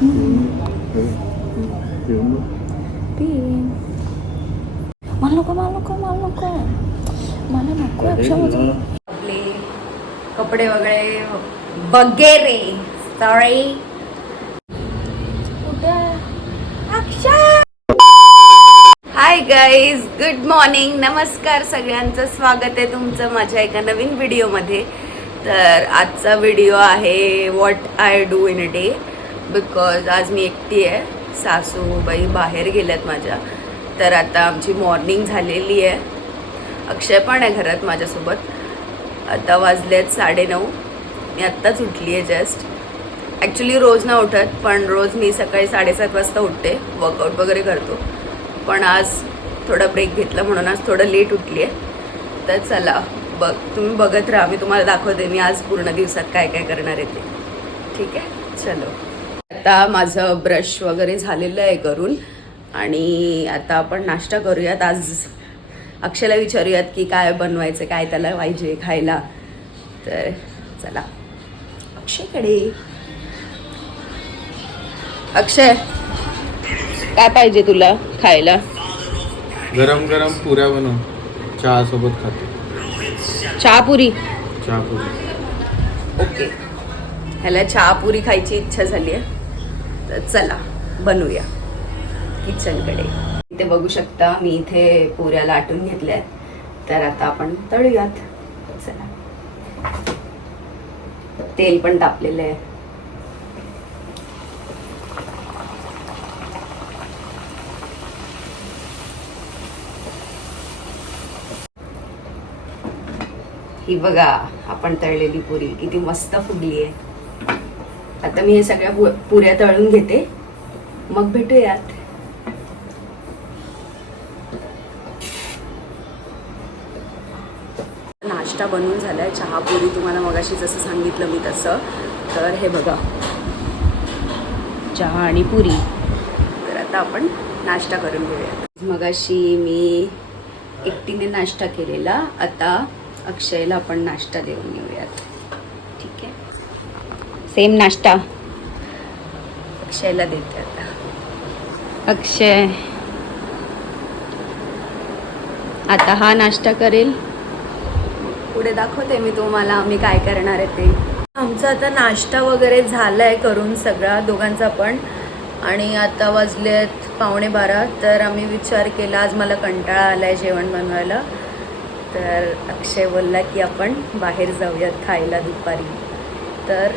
मला नको मला नको मला नको मला नको. आपले कपडे वगैरे वगैरे सॉरी कुठे अक्षय. हाय गाईज, गुड मॉर्निंग, नमस्कार सगळ्यांचं. स्वागत आहे तुमचं माझ्या एका नवीन व्हिडिओमध्ये. तर आजचा व्हिडिओ आहे what I do in a day. Because आज मी एकटी आहे, सासूबाई बाहेर गेल्यात माझ्या. तर आता आमची मॉर्निंग झालेली आहे. अक्षय पण आहे घरात माझ्यासोबत. आता वाजलेत 9:30. मी आत्ताच उठली आहे जस्ट. ॲक्च्युली रोज ना उठत, पण रोज मी सकाळी 7:30 वाजता उठते, वर्कआउट वगैरे करतो. पण आज थोडा ब्रेक घेतला म्हणून आज थोडं लेट उठली आहे. तर चला तुम्ही बघत राहा, मी तुम्हाला दाखवते मी आज पूर्ण दिवसात काय काय करणार आहे ते. ठीक आहे, चलो. आता माझं ब्रश वगैरे झालेलं आहे करून, आणि आता आपण नाश्ता करूयात. आज अक्षयला विचारूयात की काय बनवायचं, काय त्याला पाहिजे खायला. तर चला अक्षयकडे. अक्षय, काय पाहिजे तुला खायला? गरम गरम पुऱ्या बनव, चहा सोबत खाते. चहा पुरी. चहा पुरी ओके. ह्याला चहा पुरी खायची इच्छा झाली आहे, तर चला बनवूया किचनकडे. इथे बघू शकता मी इथे पुऱ्या लाटून घेतल्यात. तर आता आपण तळूयात. चला, तेल पण तापलेलं आहे. ही बघा आपण तळलेली पुरी किती मस्त फुगली आहे. आता मी हे सगळ्या पुऱ्या तळून घेते, मग भेटूयात. नाश्ता बनवून झालाय. चहा पुरी तुम्हाला मगाशी जसं सांगितलं मी तसं. तर हे बघा, चहा आणि पुरी. तर आता आपण नाश्ता करून घेऊया. मगाशी मी एकटीने नाश्ता केलेला, आता अक्षयला आपण नाश्ता देऊन येऊयात. ठीक आहे, सेम नाश्ता अक्षयला देते आता. अक्षय आता हा नाश्ता करेल, पुढे दाखवते मी तुम्हाला आम्ही काय करणार आहे ते. आमचा आता नाश्ता वगैरे झाला आहे करून सगळा दोघांचा पण, आणि आता वाजलेत 11:15. तर आम्ही विचार केला, आज मला कंटाळा आला आहे जेवण बनवायला. तर अक्षय बोलला की आपण बाहेर जाऊयात खायला दुपारी. तर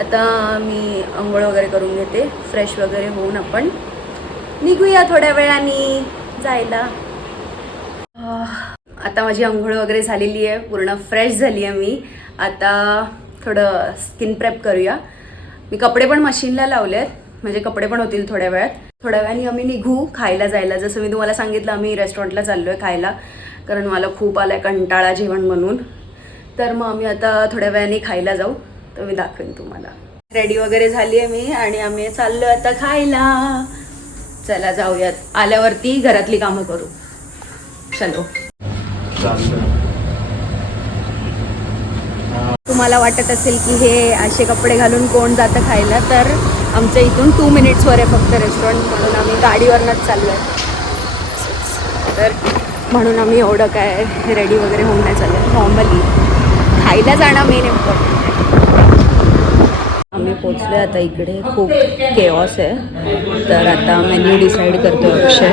आता मी आंघोळ वगैरे करून घेते, फ्रेश वगैरे होऊन आपण निघूया थोड्या वेळाने जायला. आता माझी आंघोळ वगैरे झालेली आहे, पूर्ण फ्रेश झाली आहे मी. आता थोडं स्किन प्रेप करूया. मी कपडे पण मशीनला लावले आहेत, म्हणजे कपडे पण होतील थोड्या वेळात. थोड्या वेळाने आम्ही निघू खायला जायला. जसं मी तुम्हाला सांगितलं, आम्ही रेस्टॉरंटला चाललो आहे खायला, कारण मला खूप आला आहे कंटाळा जेवण म्हणून. तर मग आम्ही आता थोड्या वेळाने खायला जाऊ, तर मी दाखवेन तुम्हाला. रेडी वगैरे झाली आहे मी, आणि आम्ही चाललो आता खायला. चला जाऊयात, आल्यावरती घरातली कामं करू. चलो. तुम्हाला वाटत असेल की हे असे कपडे घालून कोण जातं खायला, तर आमच्या इथून 2 मिनिट्सवर आहे फक्त रेस्टॉरंट, म्हणून आम्ही गाडीवरनंच चाललो आहे. तर म्हणून आम्ही एवढं काय रेडी वगैरे होऊन नाही चाललं आहे. नॉर्मली खायला जाणं मेन इम्पॉर्टंट आहे. आम्ही पोचलो आता इकडे. खूप केऑस आहे. तर आता मेन्यू डिसाईड करतो अक्षय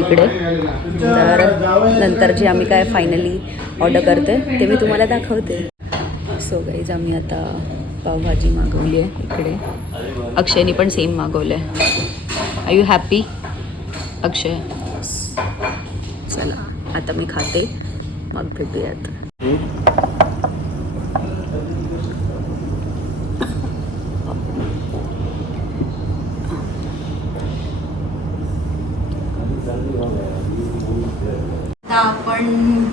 इकडे. तर नंतर जे आम्ही काय फायनली ऑर्डर करते ते मी तुम्हाला दाखवते. सो गाईज, आम्ही आता पावभाजी मागवली आहे इकडे. अक्षयने पण सेम मागवलं आहे. आर यू हॅपी अक्षय? चला आता मी खाते, मग भेटूयात. आता आपण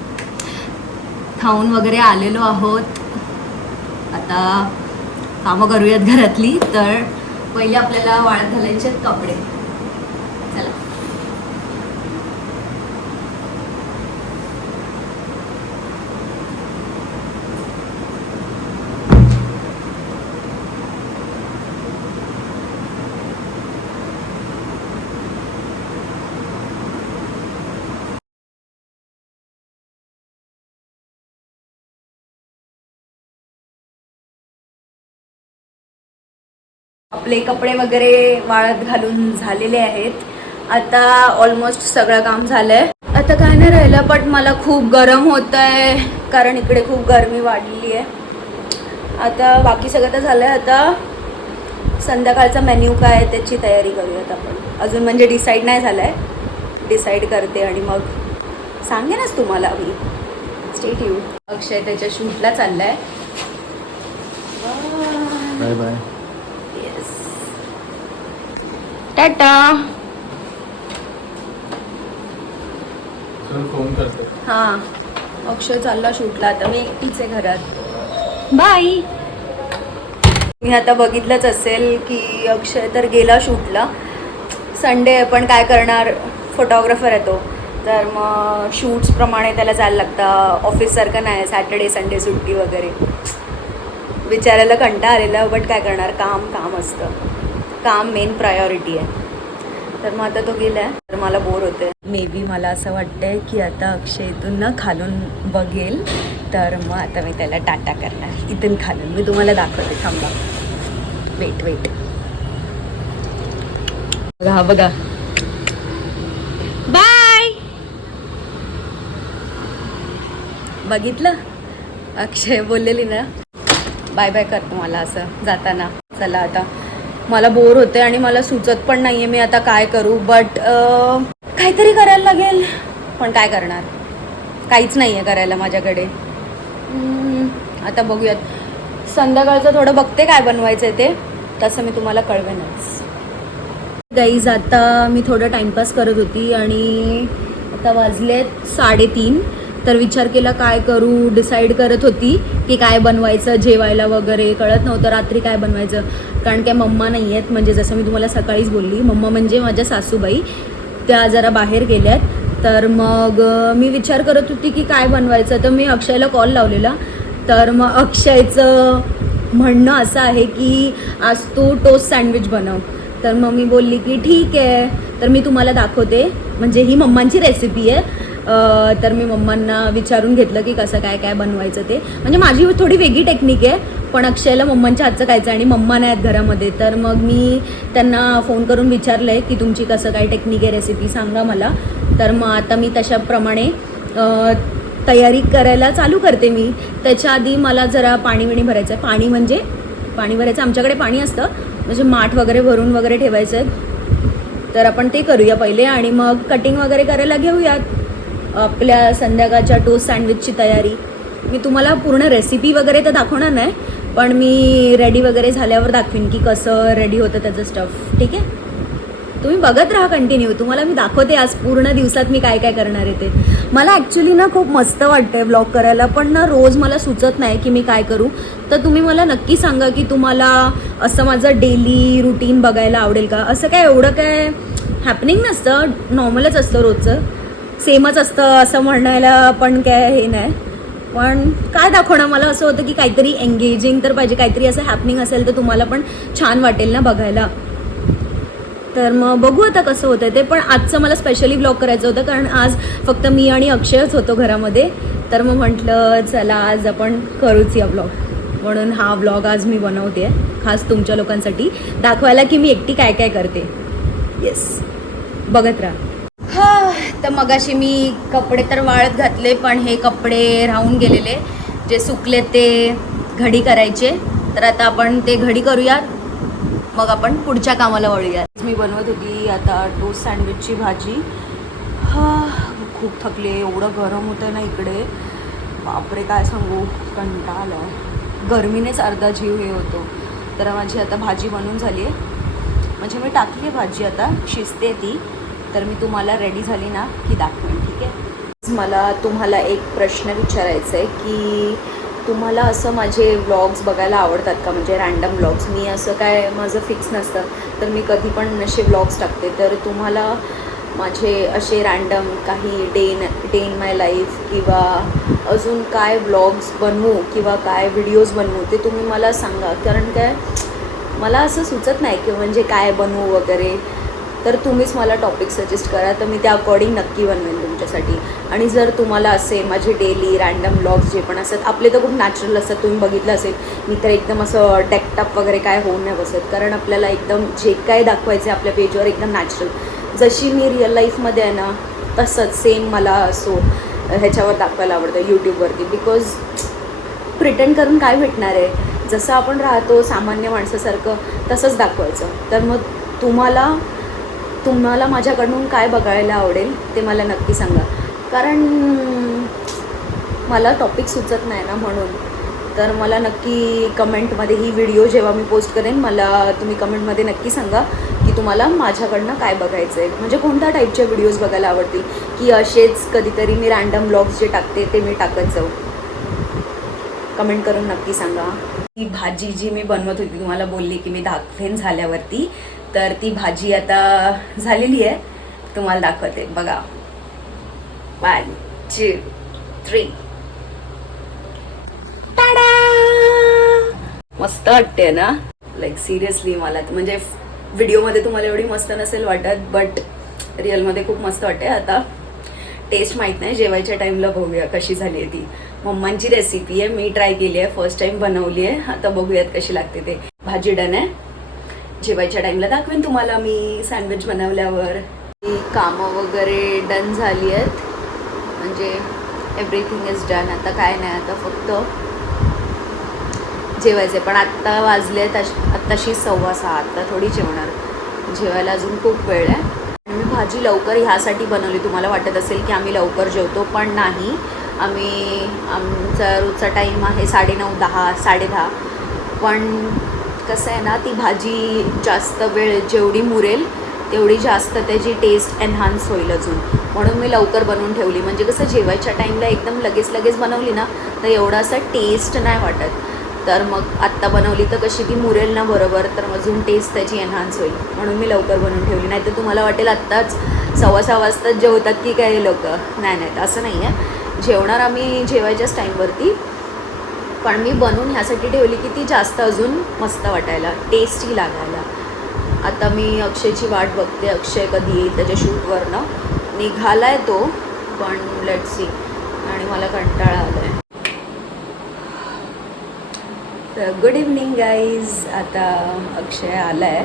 खाऊन वगैरे आलेलो आहोत. आता कामं करूयात घरातली. तर पहिले आपल्याला वाळत घालायचे आहेत कपडे. चला. आपले कपडे वगैरे वाळत घालून झालेले आहेत. आता ऑलमोस्ट सगळं काम झालंय. आता काय नाही राहिलं, पण मला खूप गरम होत आहे कारण इकडे खूप गरमी वाढलेली आहे. आता बाकी सगळं तर झालंय. आता संध्याकाळचा मेन्यू काय आहे त्याची तयारी करूयात आपण. अजून म्हणजे डिसाईड नाही झालंय. डिसाईड करते आणि मग सांगेनच तुम्हाला मी. Stay tune. अक्षय त्याच्या शूटला चाललाय. Bye bye. Yes, tata. Phone करते. हां, अक्षय चालला शूटला. आता मी एकटीच आहे घरात. बाय. मी आता बघितलंच असेल की अक्षय तर गेला शूटला. संडे पण काय करणार, फोटोग्राफर आहे तो, तर मग शूट्सप्रमाणे त्याला जायला लागतं. ऑफिससारखं नाही सॅटर्डे संडे सुट्टी वगैरे. विचारायला कंटाळा आलेला, बट काय करणार, काम काम असतं. काम मेन प्रायोरिटी आहे. तर मग आता तो गेला आहे, तर मला बोर होते. मे बी मला असं वाटतंय की आता अक्षय इथून ना खालून बघेल, तर मग आता मी त्याला टाटा करणार इथून खालून. मी तुम्हाला दाखवते, थांबा. Wait wait. बघा बघा. बाय. बघितलं, अक्षय बोललेली ना बाय बाय कर तुम्हाला असं जाताना. चला आता मला बोर होते आणि मला सुचत पण नाही आहे मी आता काय करू. बट काहीतरी करायला लागेल, पण काय करणार, काहीच नाही आहे करायला माझ्याकडे. आता बघूयात. संध्याकाळचं थोडं बघते काय बनवायचं आहे ते, तसं मी तुम्हाला कळवेनच. गाईज आता मी थोडं टाईमपास करत होती आणि आता वाजलेत 3:30. तर विचार केला काय करू, डिसाईड करत होती की काय बनवायचं जेवायला वगैरे. कळत नव्हतं रात्री काय बनवायचं, कारण काय मम्मा नाही आहेत. म्हणजे जसं मी तुम्हाला सकाळीच बोलली, मम्मा म्हणजे माझ्या सासूबाई, त्या जरा बाहेर गेल्यात. तर मग मी विचार करत होती की काय बनवायचं. तर मी अक्षयला कॉल लावलेला. तर मग अक्षयचं म्हणणं असं आहे की आज तू टोस्ट सँडविच बनव. तर मग मी बोलली की ठीक आहे. तर मी तुम्हाला दाखवते, म्हणजे ही मम्मांची रेसिपी आहे. तर मी मम्मांना विचारून घेतलं की कसं काय काय बनवायचं ते. म्हणजे माझी थोडी वेगळी टेक्निक आहे, पण अक्षयला मम्मांच्या हातचं खायचं आणि मम्मा नाही आहेत घरामध्ये. तर मग मी त्यांना फोन करून विचारलं आहे की तुमची कसं काय टेक्निक आहे, रेसिपी सांगा मला. तर मग आता मी तशाप्रमाणे तयारी करायला चालू करते मी. त्याच्या आधी मला जरा पाणी भरायचं आहे. पाणी भरायचं, आमच्याकडे पाणी असतं, म्हणजे माठ वगैरे भरून वगैरे ठेवायचं आहे. तर आपण ते करूया पहिले आणि मग कटिंग वगैरे करायला घेऊयात. आपल्या संध्याकाळच्या टोस्ट सँडविचची तयारी. मी तुम्हाला पूर्ण रेसिपी वगैरे तर दाखवणार नाही, पण मी रेडी वगैरे झाल्यावर दाखवीन की कसं रेडी होतं त्याचं स्टफ. ठीक आहे, तुम्ही बघत राहा कंटिन्यू. तुम्हाला मी दाखवते आज पूर्ण दिवसात मी काय काय करणार आहे ते. मला ॲक्च्युली ना खूप मस्त वाटतंय व्लॉग करायला, पण ना रोज मला सुचत नाही की मी काय करू. तर तुम्ही मला नक्की सांगा की तुम्हाला असं माझं डेली रुटीन बघायला आवडेल का. असं काय एवढं काय हॅपनिंग नसतं, नॉर्मलच असतं, रोजचं सेमच असतं असं म्हणायला पण काय हे नाही. पण काय दाखवणं, मला असं होतं की काहीतरी एंगेजिंग तर पाहिजे, काहीतरी असं हॅपनिंग असेल तर तुम्हाला पण छान वाटेल ना बघायला. तर मग बघू आता कसं होतं ते. पण आजचं मला स्पेशली व्लॉग करायचं होतं, कारण आज फक्त मी आणि अक्षयच होतो घरामध्ये. तर मग म्हटलं चला आज आपण करूच या व्लॉग, म्हणून हा व्लॉग आज मी बनवते खास तुमच्या लोकांसाठी दाखवायला की मी एकटी काय काय करते. येस, बघत राहा. तर मगाशी मी कपडे तर वाळत घातले, पण हे कपडे राहून गेलेले जे सुकले ते घडी करायचे. तर आता आपण ते घडी करूयात, मग आपण पुढच्या कामाला वळूयात. मी बनवत होती आता टोस्ट सँडविचची भाजी. खूप थकले, एवढं गरम होतं ना इकडे, बापरे काय सांगू, कंटाळा आला. गरमीनेच अर्धा जीव हे होतो. तर माझी आता भाजी बनवून झाली आहे, म्हणजे मी टाकली आहे भाजी, आता शिजते ती. तर मी तुम्हाला रेडी झाली ना की दाखवेन. ठीक आहे, मला तुम्हाला एक प्रश्न विचारायचा आहे की तुम्हाला असं माझे व्लॉग्स बघायला आवडतात का, म्हणजे रँडम व्लॉग्स. मी असं काय माझं फिक्स नसतं, तर मी कधी पण असे व्लॉग्स टाकते. तर तुम्हाला माझे असे रँडम काही डे इन माय लाईफ किंवा अजून काय व्लॉग्स बनवू किंवा काय व्हिडिओज बनवू ते तुम्ही मला सांगा. कारण काय मला असं सुचत नाही की म्हणजे काय बनवू वगैरे. तर तुम्हीच मला टॉपिक सजेस्ट करा, तर मी त्या अकॉर्डिंग नक्की बनवेन तुमच्या तुमच्यासाठी. आणि जर तुम्हाला असे माझे डेली रँडम ब्लॉग्स जे पण असतात आपले तर खूप नॅचरल असतात, तुम्ही बघितलं असेल. मी तर एकदम असं डेकटॉप वगैरे काय होऊन नाही बसत, कारण आपल्याला एकदम जे काय दाखवायचं आहे आपल्या पेजवर एकदम नॅचरल, जशी मी रिअल लाईफमध्ये आहे ना तसंच सेम मला असो ह्याच्यावर दाखवायला आवडतं यूट्यूबवरती. बिकॉज प्रिटेंड करून काय भेटणार आहे, जसं आपण राहतो सामान्य माणसासारखं तसंच दाखवायचं. तर मग तुम्हाला माझ्याकडून काय बघायला आवडेल ते मला नक्की सांगा, कारण मला टॉपिक सुचत नाही ना म्हणून. तर मला नक्की कमेंटमध्ये ही व्हिडिओ जेव्हा मी पोस्ट करेन मला तुम्ही कमेंटमध्ये नक्की सांगा की तुम्हाला माझ्याकडनं काय बघायचं आहे, म्हणजे कोणत्या टाईपचे व्हिडिओज बघायला आवडतील, की असेच कधीतरी मी रँडम ब्लॉग्स जे टाकते ते मी टाकत जाऊ. कमेंट करून नक्की सांगा. ही भाजी जी मी बनवत होती तुम्हाला बोलली की मी दाखवेन झाल्यावरती, तर ती भाजी आता झालेली आहे, तुम्हाला दाखवते बघा. 1 2 3 टाडा. मस्त वाटते ना, लाईक सिरियसली मला म्हणजे व्हिडिओमध्ये तुम्हाला एवढी मस्त नसेल वाटत, बट रिअलमध्ये खूप मस्त वाटते. आता टेस्ट माहीत नाही, जेवायच्या टाईमला बघूया कशी झाली आहे ती. मम्मांची रेसिपी आहे, मी ट्राय केली आहे, फर्स्ट टाईम बनवली आहे. आता बघूयात कशी लागते ते. भाजी डन आहे, जेवायच्या टाईमला दाखवेन तुम्हाला मी सँडविच बनवल्यावर. कामं वगैरे डन झाली आहेत, म्हणजे एव्हरीथिंग इज डन. आता काय नाही, आता फक्त जेवायचं आहे. पण आत्ता वाजले आत्ताशी 6:15, आत्ता थोडी जेवणार, जेवायला अजून खूप वेळ आहे. मी भाजी लवकर ह्यासाठी बनवली, तुम्हाला वाटत असेल की आम्ही लवकर जेवतो, पण नाही. आमचा रोजचा टाईम आहे 9:30 10 10:30. पण कसं आहे ना, ती भाजी जास्त वेळ जेवढी मुरेल तेवढी जास्त त्याची टेस्ट एन्हान्स होईल अजून, म्हणून मी लवकर बनवून ठेवली. म्हणजे कसं जेवायच्या टाईमला एकदम लगेच बनवली ना तर एवढा असा टेस्ट नाही वाटत. तर मग आत्ता बनवली तर कशी ती मुरेल ना बरोबर, तर अजून टेस्ट त्याची एन्हान्स होईल, म्हणून मी लवकर बनवून ठेवली. नाही तर तुम्हाला वाटेल आत्ताच 6:15 वाजताच जेवतात की काही लोक. नाही असं नाही आहे, जेवणार आम्ही जेवायच्याच टाईमवरती. पण मी बनवून ह्यासाठी ठेवली की ती जास्त अजून मस्त वाटायला, टेस्टी लागायला. आता मी अक्षयची वाट बघते, अक्षय कधी येईल त्याच्या शूटवरनं. निघाला आहे तो, पण लेट्स सी. आणि मला कंटाळा आला आहे. तर गुड इव्हनिंग गाईज. आता अक्षय आला आहे,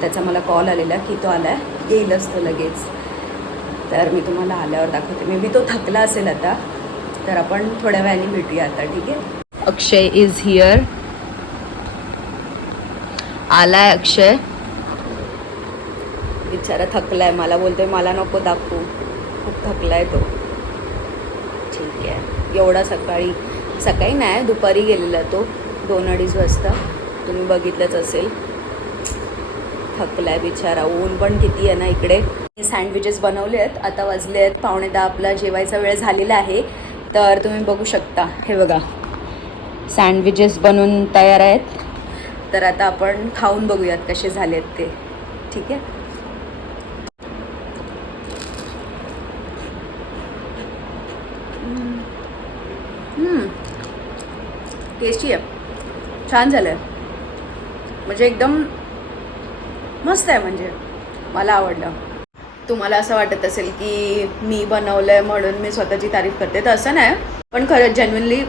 त्याचा मला कॉल आलेला की तो आला आहे, येईलच तो लगेच. तर मी तुम्हाला आल्यावर दाखवते. मे बी तो थकला असेल आता, तर आपण थोड्या वेळाने भेटूया आता, ठीक आहे. अक्षय इज हिअर, आलाय अक्षय. बिचारा थकलाय, मला बोलतोय मला नको दाखवू, खूप थकलाय तो. ठीक आहे, एवढा सकाळी नाही, दुपारी गेलेला तो 2-2:30 वाजता, तुम्ही बघितलंच असेल. थकलाय बिचारा, ऊन पण किती आहे ना इकडे. सँडविचेस बनवले आहेत, आता वाजले आहेत 9:15, आपला जेवायचा वेळ झालेला आहे. तर तुम्ही बघू शकता, हे बघा सँडविचेस बनवून तयार आहेत. तर आता आपण खाऊन बघूयात कसे झाले आहेत ते, ठीक आहे. टेस्टी आहे, छान झालं आहे, म्हणजे एकदम मस्त आहे, म्हणजे मला आवडलं. तुम्हाला असं वाटत असेल की मी बनवलं आहे म्हणून मी स्वतःची तारीफ करते, तर असं नाही. पण खरंच जेन्युइनली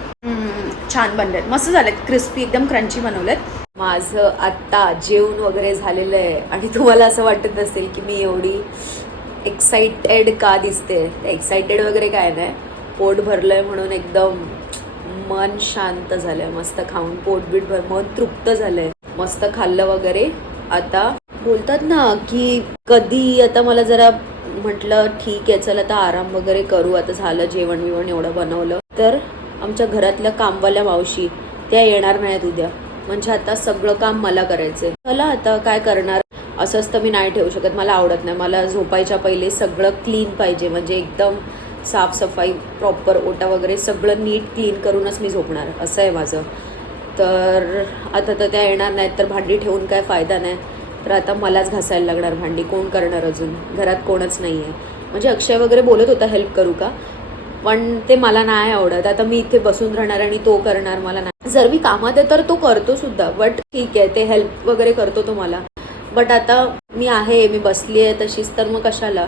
छान बनले आहेत, मस्त झाले आहेत, क्रिस्पी एकदम क्रंची बनवले आहेत. माझं आत्ता जेवण वगैरे झालेलं आहे आणि तुम्हाला असं वाटत असेल की मी एवढी एक्साइटेड का दिसते. एक्साइटेड वगैरे काय नाही, पोट भरलं आहे म्हणून एकदम मन शांत झालं आहे. मस्त खाऊन पोटबीट मन तृप्त झालं आहे, मस्त खाल्लं वगैरे. आता बोलतात ना की कधी, आता मला जरा म्हटलं ठीक आहे चल आता आराम वगैरे करू, आता झालं जेवण बिवण एवढं बनवलं. तर आमच्या घरातल्या कामवाल्या मावशी त्या येणार नाहीत उद्या, म्हणजे आता सगळं काम मला करायचं आहे. मला आता काय करणार, असंच तर मी नाही ठेवू शकत, मला आवडत नाही. मला झोपायच्या पहिले सगळं क्लीन पाहिजे, म्हणजे एकदम साफसफाई प्रॉपर, ओटा वगैरे सगळं नीट क्लीन करूनच मी झोपणार, असं आहे माझं. तर आता तर त्या येणार नाहीत, तर भांडी ठेवून काय फायदा नाही. तर आता मलाच घासायला लागणार भांडी, कोण करणार, अजून घरात कोणच नाही आहे. म्हणजे अक्षय वगैरे बोलत होता हेल्प करू का, पण ते मला नाही आवडत. आता मी इथे बसून राहणार आणि तो करणार, मला नाही. जर मी कामात आहे तर तो करतो सुद्धा, बट ठीक आहे ते हेल्प वगैरे करतो तो मला. बट आता मी आहे, मी बसली आहे तशीच, तर मग कशाला.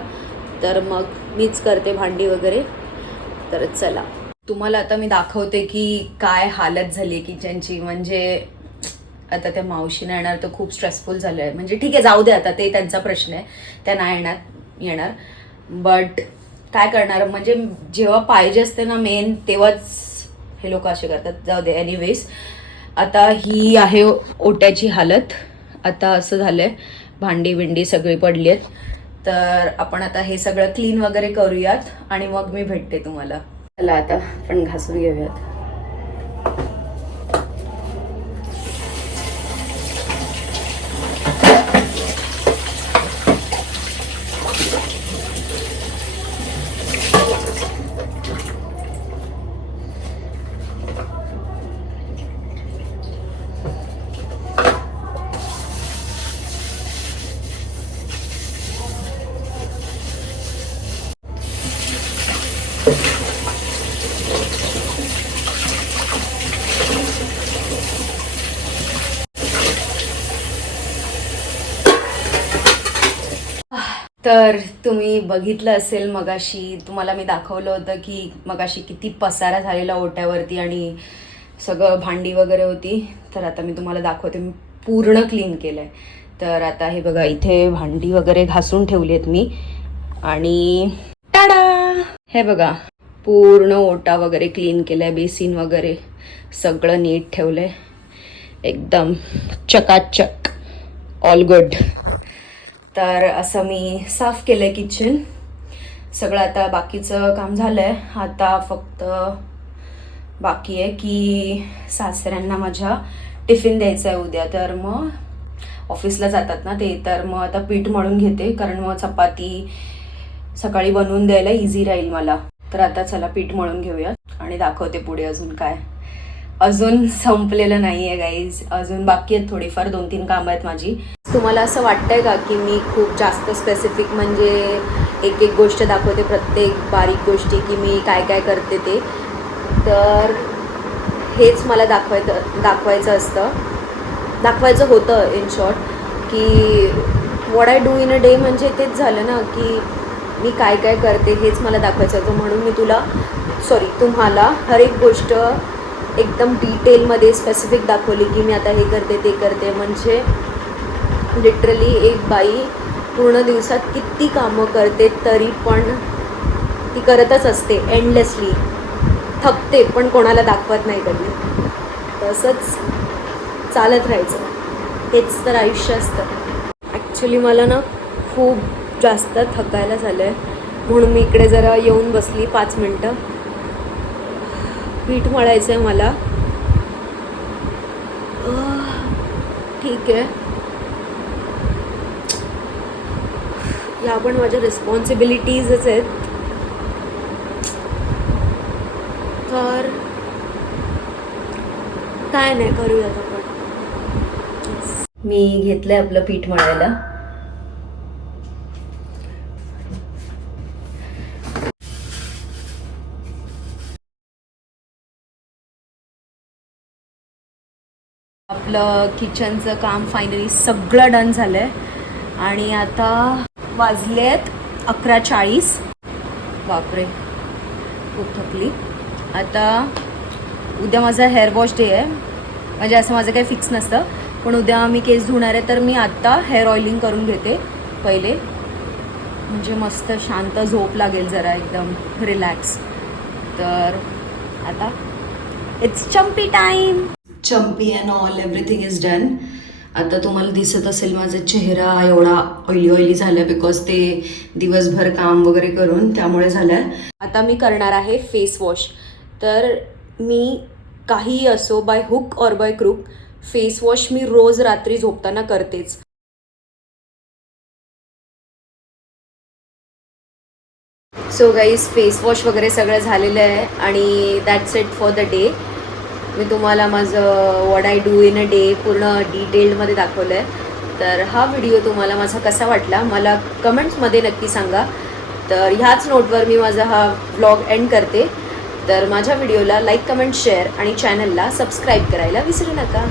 तर मग मीच करते भांडी वगैरे. तर चला तुम्हाला आता मी दाखवते की काय हालत झाली किचनची. म्हणजे आता त्या मावशीने येणार तर खूप स्ट्रेसफुल झालं आहे. म्हणजे ठीक आहे, जाऊ दे, आता ते त्यांचा प्रश्न आहे, त्या नाही येणार. बट काय करणार, म्हणजे जेव्हा पाहिजे असते ना मेन, तेव्हाच हे लोक असे करतात. जाऊ दे. एनिवेज, आता ही आहे ओट्याची हालत. आता असं झालंय, भांडी बिंडी सगळी पडली आहेत. तर आपण आता हे सगळं क्लीन वगैरे करूयात आणि मग मी भेटते तुम्हाला. चला आता आपण घासून घेऊयात. तर तुम्ही बघितलं असेल मगाशी, तुम्हाला मी दाखवलं होतं की मगाशी किती पसारा झालेला ओट्यावरती आणि सगळं भांडी वगैरे होती. तर आता मी तुम्हाला दाखवते, मी पूर्ण क्लीन केलं आहे. तर आता हे बघा, इथे भांडी वगैरे घासून ठेवली आहेत मी. आणि टाडा, हे बघा, पूर्ण ओटा वगैरे क्लीन केलं आहे. बेसिन वगैरे सगळं नीट ठेवलं आहे, एकदम चकाचक, ऑल गुड. तर असं मी साफ केलं आहे किचन सगळं. आता बाकीचं काम झालं आहे. आता फक्त बाकी आहे की सासऱ्यांना माझ्या टिफिन द्यायचा आहे उद्या. तर मग ऑफिसला जातात ना ते, तर मग आता पीठ मळून घेते, कारण मग चपाती सकाळी बनवून द्यायला इझी राहील मला. तर आता चला पीठ मळून घेऊया आणि दाखवते पुढे अजून काय. अजून संपलेलं नाही आहे गाईज, अजून बाकी आहेत थोडीफार, 2-3 कामं आहेत माझी. तुम्हाला असं वाटतंय का की मी खूप जास्त स्पेसिफिक म्हणजे एक एक गोष्ट दाखवते, प्रत्येक बारीक गोष्टी की मी काय काय करते ते? तर हेच मला दाखवायचं होतं इन शॉर्ट, की what I do in a day. म्हणजे तेच झालं ना की मी काय काय करते हेच मला दाखवायचं होतं. म्हणून मी तुम्हाला हर एक गोष्ट एकदम डिटेलमध्ये स्पेसिफिक दाखवली की मी आता हे करते ते करते. म्हणजे लिटरली एक बाई पूर्ण दिवसात किती कामं करते तरी पण ती करतच असते एंडलेसली. थकते पण कोणाला दाखवत नाही कधी. तसंच चालत राहायचं, हेच तर आयुष्य असतं. ॲक्च्युली मला ना खूप जास्त थकायला झालं आहे, म्हणून मी इकडे जरा येऊन बसली 5 मिनटं. पीठ मळायचं आहे मला. ठीक आहे, या पण माझ्या रिस्पॉन्सिबिलिटीजच आहेत. तर काय नाही, करूयात आपण. मी घेतलंय आपलं पीठ मळायला. आपलं किचनचं काम फायनली सगळं डन झालं आहे. आणि आता वाजले आहेत 11:40. बापरे, खूप थकली. आता उद्या माझा हेअर वॉश डे आहे. म्हणजे असं माझं काही फिक्स नसतं, पण उद्या मी केस धुणार आहे. तर मी आत्ता हेअर ऑइलिंग करून घेते पहिले, म्हणजे मस्त शांत झोप लागेल, जरा एकदम रिलॅक्स. तर आता it's champi time. Champi and all everything is done. आता तुम्हाला दिसत असेल माझा चेहरा एवढा ऑइली झाला, बिकॉज ते दिवसभर काम वगैरे करून त्यामुळे झालं. आता मी करणार आहे फेस वॉश. तर मी काहीही असो, by hook or by crook, face wash मी रोज रात्री झोपताना करतेच. सो गाईज, फेस वॉश वगैरे सगळं झालेलं आहे आणि that's it for the day. मी तुम्हाला माझं what I do in a day पूर्ण डिटेल्डमध्ये दाखवलं आहे. तर हा व्हिडिओ तुम्हाला माझा कसा वाटला मला कमेंट्समध्ये नक्की सांगा. तर ह्याच नोटवर मी माझा हा व्लॉग एंड करते. तर माझ्या व्हिडिओला लाईक, कमेंट, शेअर आणि चॅनलला सबस्क्राईब करायला विसरू नका.